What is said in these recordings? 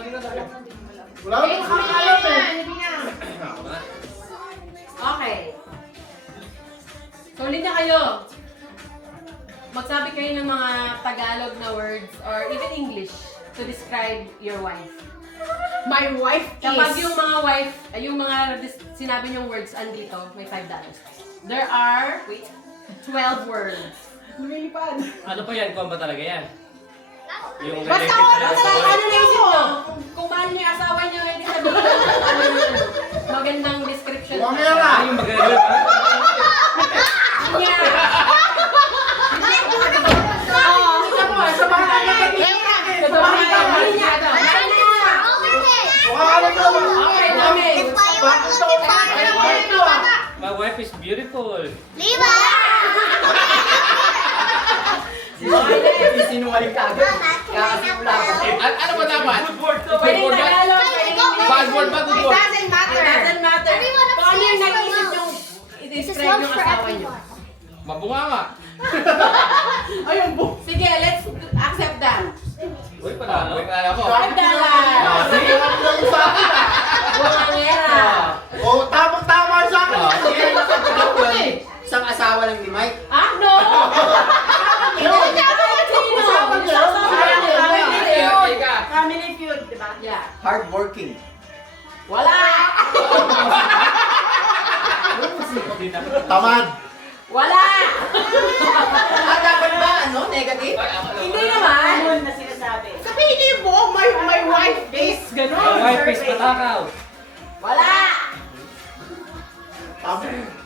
Wala ko kang alam eh. Okay. So, ulit na kayo. Magsabi kayo ng mga Tagalog na words or even English to describe your wife. My wife Kapag is... yung mga wife, yung mga sinabi niyong words andito, may $5. There are 12 words. Lumilipad. Ano pa yan? Kung ba talaga yan? Yung Basta related ako, talaga basta sa ako, work. Ano naisip nyo? Kung mahal niyo yung asawa niyo, hindi sabihin nyo magandang description. Mamaya. Ah, yung magagalit ha? Kanya! Okay, dami. My wife is beautiful. Sinungaling ka agad. Kakasimula ka. Ano ba dapat? Pwedeng Tagalog, pwedeng English. Bad word ba? Good It word? doesn't It matter. doesn't matter. Kung ano yung naisip nyong i-describe yung asawa niyo. Mabunga nga. Ayun, bu. Sige, let's accept that. Uy, panalo. May kaya ko. $5. Sige, ano lang yung sa akin ah. Bungangera. Oh, tamang-tama sa akin. Ako yun. Isang asawa lang ni Mike. Ah, no! Sino? Family feud, di ba? Yeah. Hardworking. Wala! Tamad. Wala! Dapat ba? Ano? Negative? Hindi naman. Ano na sinasabi? Sabihin niyo yung buo, my wife is gano'n. My wife is patakaw. Wala!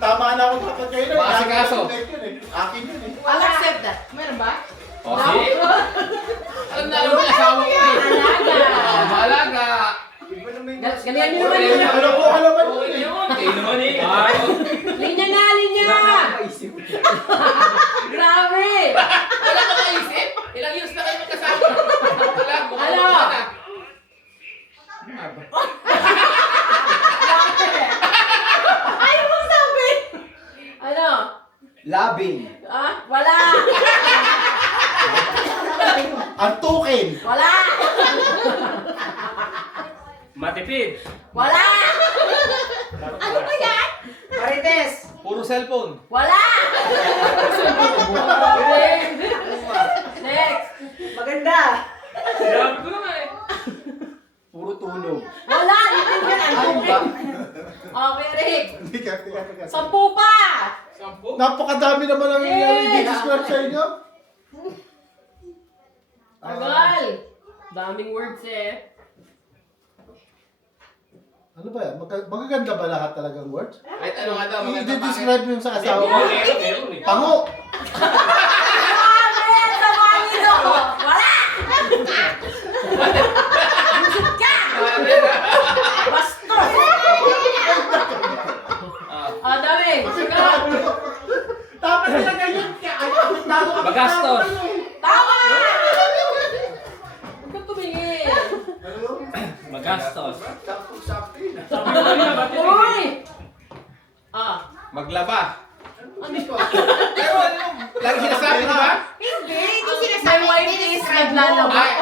Tama na ako dapat kayo na. Base kaso. Akin yun eh. I'll accept that. Meron ba? O, see? Alam na alam mo yung asawa ko eh. Alaga. Malaga. Ganyan nyo naman yun. Ano po ka naman Okay yun eh. yun. Kayo naman eh. Linya na, linya! Grabe! Wala ka maisip? Ilang years na kayo magkasama? Wala. Ano? Ayaw mong sabi! Ano? Labing. Ah? Wala! Antukin. Wala! Matipid. Wala! Ano ba yan? Marites. Puro cellphone. Wala! Next! Maganda. Sinabi ko naman eh. Puro tulog. Wala! Hindi ko yan. Ano ba? Okay, Rick. Hindi ka. 10 pa! Napakadami naman ang i-describe sa inyo. Tagal! Daming words eh. Ano ba yan? Magaganda ba lahat talagang words? Kahit ano nga daw. maganda pa. I-describe mo yung sa asawa mo. Meron eh. Pango. Grabe! Sama nito! Wala! Busog ka! Bastos! Ah, dami! Sige! Dapat talaga yun. Magastos. Tama! Huwag kang tumingin. Magastos. Uy! Ah, Maglaba. ano ko? Pero ano? Lagi sinasabi, di ba? Hindi, hindi My sinasabi. wife Hindi is describe mo. naglalaba. Ay.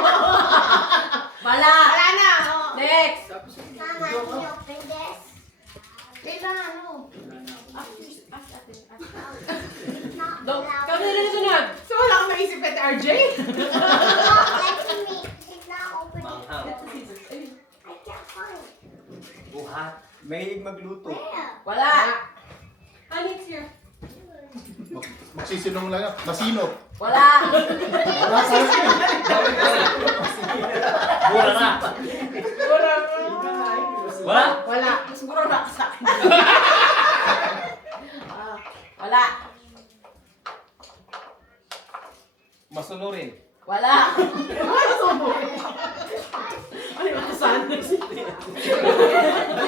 Wala! Wala na. Oh. Next! Wait lang, ano? Kami na sunod! So wala akong maisip kay RJ? Manghang. Buhat. Mahilig magluto. Wala! Alex here. Magsisinong lang yan. Masinop. Wala! Wala sa akin. Bura na. Wala? Wala! Siguro na sa akin. Ah, wala! Masunurin. Wala! Ano yung asahan na si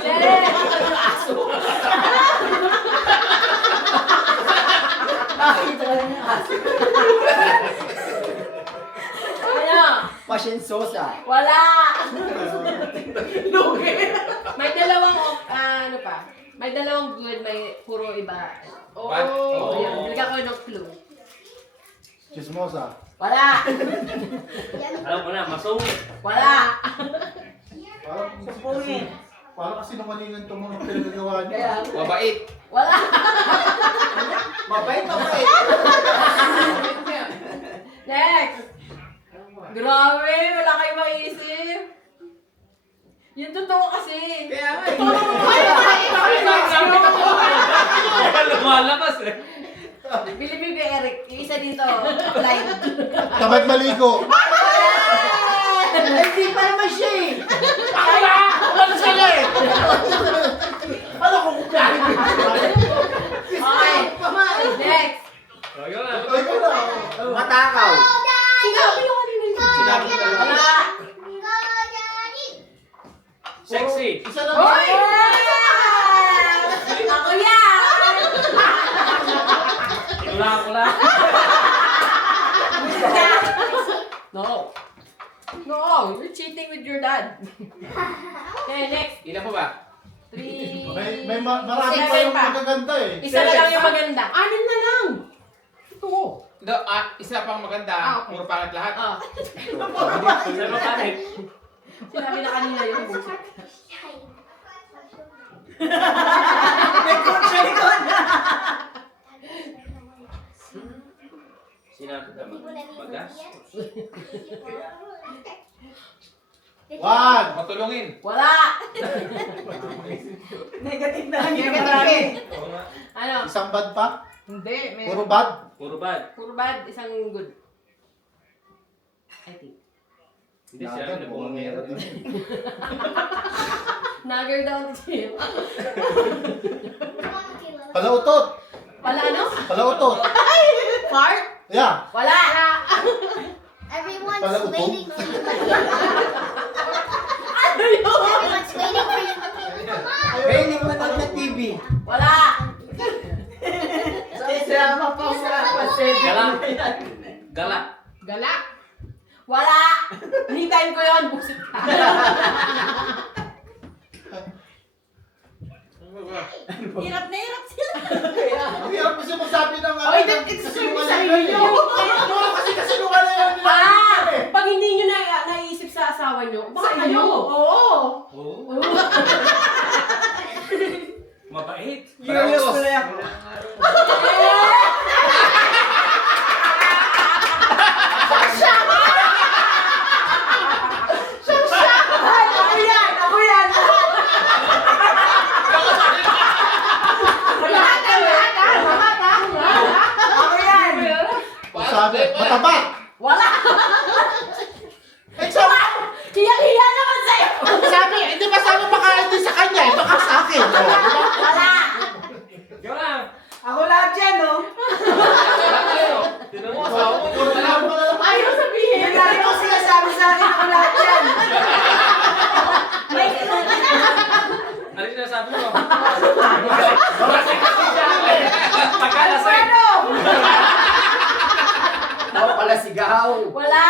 Yes! Ano? Pasyensosa. Wala! Lugi. May dalawang, ano pa? May dalawang good, may puro iba. What? Oh, yun. Bigyan ko ng clue. Chismosa. Wala! Alam ko na, masungit. Wala! kasinungalingan itong mga pinagagawa niyo. Kaya, Mabait. Wala. mabait. Next. Grabe, wala kayong maisip. Yung totoo kasi. Kaya nga, Totoo naman. Lumalabas eh. Bilibig kay Eric. Yung isa dito. Blind. Tamad maligo. hindi pa naman siya eh. Ano sila eh? Ano kung kukain? Okay. Next. Ayun na. Ay, ko na. Matakaw. Sinabi yung kanina yun. Sinabi ko lang. Wala. Sexy. Isa na. Hoy! Ako yan! Kula. No. No, you're cheating with your dad. Okay, next. Ilan pa ba? 3. Marami pa yung magaganda eh. Isa na lang yung maganda. 6 na lang. Ito. Isa pang maganda. Ah, okay. Puro pangit lahat. Ah. Isa pa kahit. Sinabi na kanina yung bullshit. Sinabi naman. Bagas. One. Matulungin. Wala. Negative na lang yung marami. Oo nga. Ano? Isang bad pa? Hindi, may... Puro bad? Puro bad. Puro bad, isang good. I think. Hindi siya na bumangero. Nagger down to him. Palautot. Wala ano? Palautot. Fart? Yeah. Wala. Everyone's Pala upo? waiting for you. Ano yun? Everyone's waiting for you. Come on. Mahilig manood ng TV. Wala. Sama pa usapan. Gala. Galak. Wala. Anytime ko yun. Busit ka. Hirap na hirap sila. Ang hirap kasi magsabi ng Oy, that it's kasinungalingan sarili eh. nyo. Ano kasi kasinungalingan nila? Ah! Pag hindi nyo naisip sa asawa nyo, baka Sa kayo. iyo. Oo. Oo. Mabait. Curious ko na yan. Ako yan! Ako yan! Ako yan! Sabi, mataba. Wala! Eh, sabi, Hiyang-hiya naman sa'yo! sabi, hindi ba sabi makain din sa kanya? Eh, baka sa akin. Oh, di ba? Wala! Ikaw lang. Ako lahat yan, no? Ayaw sabihin! Yung lagi ko sinasabi sa akin, ako lahat yan. May kinunta na! Ano yung sinasabi mo? Kasi siya. Pagkalasay. Ano? Ako pala sigaw. Wala!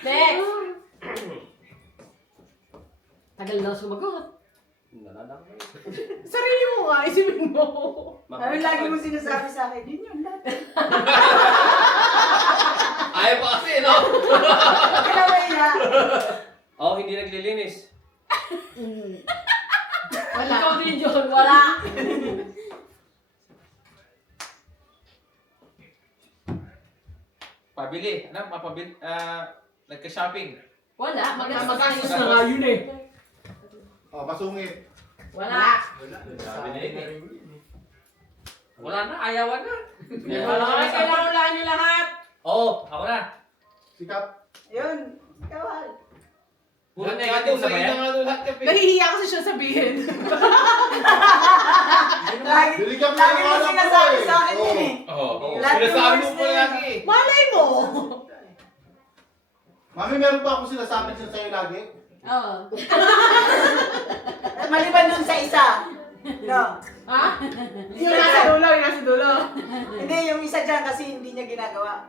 Next! Tagal na sumagot. Sarili mo nga, isipin mo. Ano lagi mo sinasabi sa akin? Yun yun, lahat. Ayaw pa kasi, no? Kalaway na. Oo, hindi naglilinis. Wala. Ikaw din, John. Wala. Pabili. Ano? Mapabili. Nagka-shopping. Wala. Magastos Mag-amasayos na nga yun eh. Oh, masungit. Wala. Sabi na yun eh. Wala na, ayawan na. Wala. Kailangan ulaan nyo lahat. Oo, ako na. Sikap. Yun. Kawal. Puro Lahat negative nga sa doon, bayan. lahat ka, Pe. Nahihiya kasi siya sabihin. Lagi, Binigyan ko lagi ng mo alam ko sinasabi eh. sa akin Oo. yun eh. Oo. Lahat yung Sinasabi mo words po na yun. lagi. Malay mo. Mami, meron ba ako sinasabi siya sa'yo lagi? Oo. Maliban dun sa isa. No. Ha? Yung nasa dulo, yung nasa dulo. Hindi, yung isa dyan kasi hindi niya ginagawa.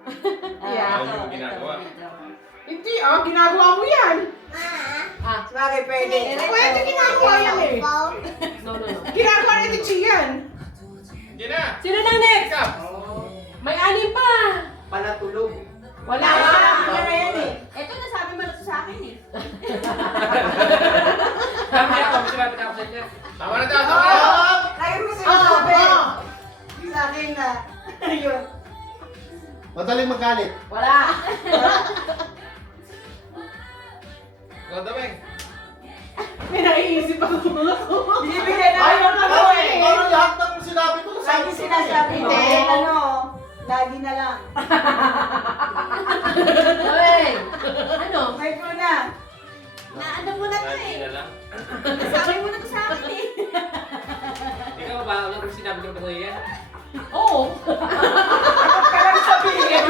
Yeah. Ano yung ginagawa? Hindi ginagawa mo yan. Ah. Sabagay, pwede. Pwede ginagawa yan eh. No, no, no. Ginagawa ni Tichi yan. Hindi na. Sino na next? Ikaw. May anim pa. Palatulog. Wala. Yan na yan eh. Ito nasabi mo na to sa akin eh. Absent ka. Tama na daw, tama na. Lagi mo sinasabi. Sa akin na. Ayun. Madaling magalit. Wala. Ikaw, Dameng. May naiisip ako. Bibigyan na Ay, yung ano eh. parang lahat ng sinabi ko. Lagi sinasabi mo. Hindi. Ano? Lagi na lang. Hey! Ano? May ko na. Naano mo na to Lagi eh. na lang. Nasabi mo na to sa akin eh. Ikaw ba? Ano kung sinabi ko ba yan? Oo. Kailang sabihin.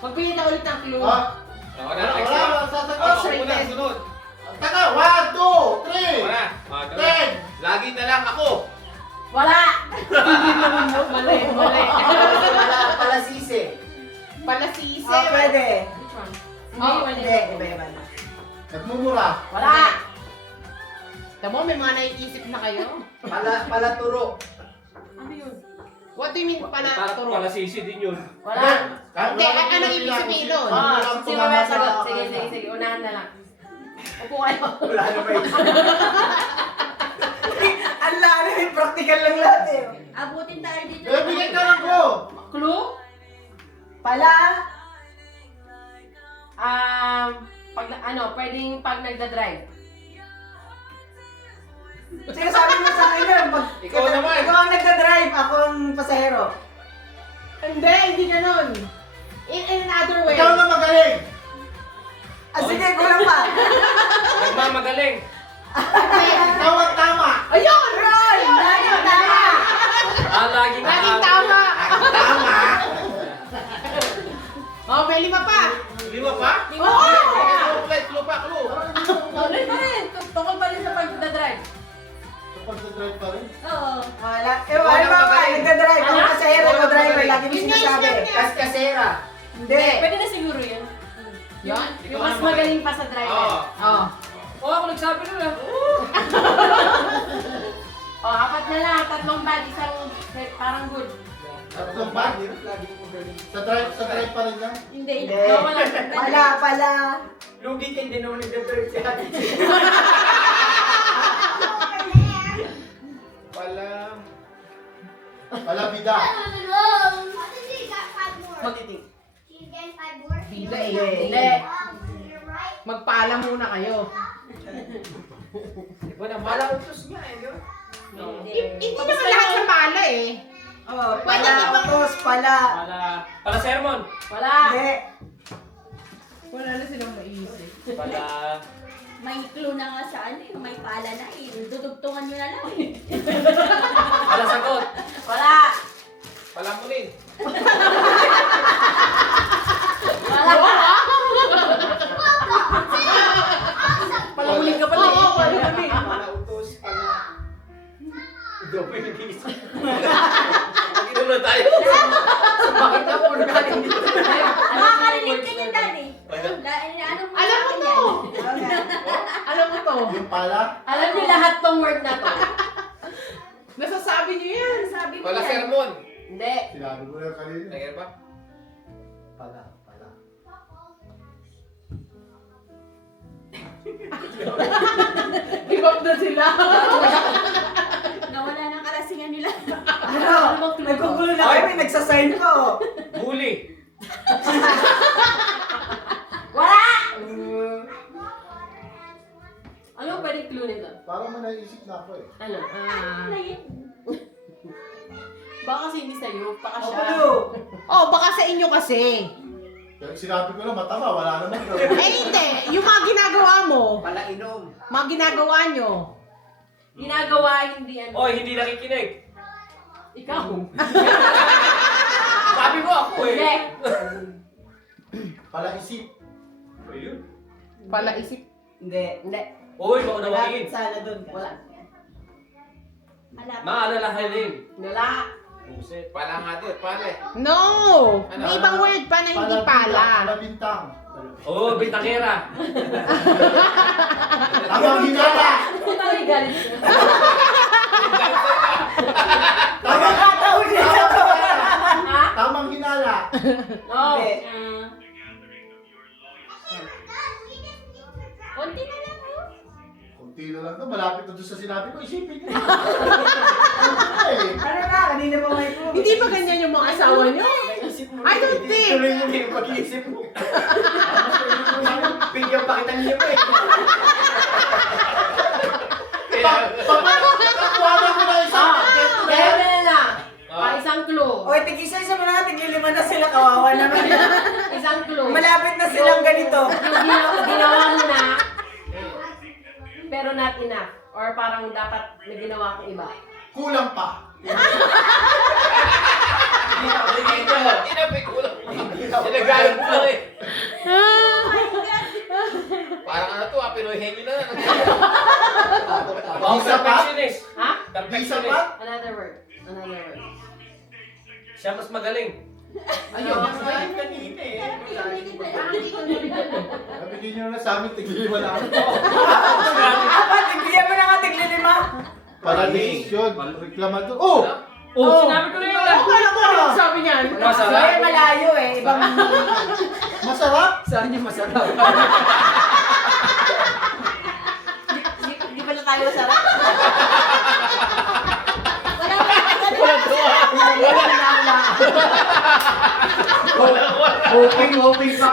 Magpili na ulit ng clue. Ah, Ako na, wala, next wala, na. wala, sasagot. Ako muna, sunod. Taka, 1, 2, 3, Wala. 10. Lagi na lang ako. Wala. Mali, mali. Wala pala sisi. Palasisi. Oh, pwede. Which one? Oh, Hindi, Hindi, mali. iba-iba na. Nagmumura. Wala. Tamo, may mga naiisip na kayo. Pala turo. Ano yun? What do you mean pala turo? Pala sisi din yun. Wala. Hindi, ano ibig sabihin nun? Sige, mamaya sagot. Sige, sige, sige. Unahan na lang. Upo kayo. Wala na ba yun? Ang lalo yung practical lang lahat eh. Abutin tayo dito. Bigyan ka lang ko. Clue? Pala. Pag, pwedeng pag nagda-drive. Sinasabi mo sa akin yun. Ikaw naman. Ikaw ang nagda-drive, ako ang pasahero. Hindi ganun. In another way. Ikaw na magaling. Ah, sige, kulang pa. Nagmamagaling. Ikaw ang tama. Ayun! Roy! Lagi tama. Laging Laging tama! Tama. Oh, may 5 pa. 5 pa? Oo! Clue pa, clue. Tuloy pa rin. Tukol pa rin sa pagda-drive. Kapag sa-drive pa rin. Oo. Wala. Ano ba ka? Nagda-drive. Ako ang pasahero, ikaw driver. Lagi mo Yun nga sinasabi. yung niya. Kaskasera. Hindi. Pwede na siguro yun. Yan. Yung mas magaling pa sa driver. Oo. Oh. Oo, ako nagsabi nun ah. O, 4 na lang. 3 bad. Isang parang good. Tatlong bag. Sa drive pa rin yan. Hindi. Hindi. No, wala. Pala. Lugi ka din naman nagda-drive si Ate Chi. Palabida. Magtiting. Bida eh. Hindi. Magpaalam muna kayo. Pala utos nga eh. yun. Hindi naman lahat ng pala eh. Oh, Pwede pala naman- utos, pala. Pala sermon. Wala. Hindi. Wala na silang maisip. Pala... May clue na nga sa ano eh. May pala na eh. Dudugtungan nyo na lang eh. Pala sagot. Wala. Palamunin. Palamuling ka pala. Oo, palamuling. Pala utos, pala. Mag-inom na tayo. Bakit ako galing dito? Makakarinig ka niyan, Daddy. Ano mo Alam mo sa to. akin yan? Alam mo to. Yung pala. Alam niyo lahat tong word na to. Nasasabi niyo yan. Sabi mo Pala yan. sermon. Hindi. Sinabi ko na kanina. Nangyari ba? Pala. Give up na sila. Nawala ng karasingan nila. Ano? Nagkugulo na kami, nagsasign ko. Bully. Wala! Ano pwede clue nito? Parang may naisip na ako eh. Ano? Ano yun? Baka kasi hindi sa'yo, baka siya. Okulo. Oh, baka sa inyo kasi. Kaya sinabi ko na matama, wala naman daw. Eh hindi, yung mga ginagawa mo, Pala inom. mga ginagawa nyo. Ginagawa, hindi ano. Oy, hindi nakikinig. Ikaw. Sabi mo ako Hindi. eh. Pala isip. Ayun. Pala isip. Hindi. Hindi. Oy, Malapit maunawain. sana doon. Wala. Malapit. Maalalahanin. Wala. Buset. Pala nga doon, pala eh. No! May ibang word pa na hindi pala. Palabintang. Oo, bintangera. Tamang hinala. Puta may galit siya. Tamang Nakataon nito. Ha? Tamang hinala. No. Hindi. Konti na lang oh. Kunti Kunti na lang to, malapit na doon sa sinabi ko, isipin niyo. Ano na, kanina pa may clue. Hindi ba ganyan yung mga asawa niyo? I don't think. Tuloy mo yung pag-iisip mo. Bigyan pa kitang lima eh. Papakuwanan ko na isang Kaya na. Isang clue. Oy, tig-isa-isa mo na, tig-lima na sila, kawawa naman. Isang clue. Malapit na silang ganito. Yung ginawa mo na, pero not enough. Or parang dapat na ginawa kong iba. Kulang pa. Tinapik ko lang. Sinagayon ko lang eh. Parang ano to, Pinoy henyo na. Wow, Isa pa? perfectionist. Ha? Isa Perfectionist. pa? Another word. Another word. Siya mas magaling. Ayun. Kanina eh. Nabigyan niyo na sa amin, tiglilima na ako. Apat, tig-bigyan mo na nga, tig-lima. Para desisyon, reklama to. Oh! Oh, sinabi ko na yun. Ano sabi niyan? Masarap. Kasi malayo eh, ibang... Masarap? Saan niya masarap? Di ba na tayo masarap? Wala pa. Hoping pa.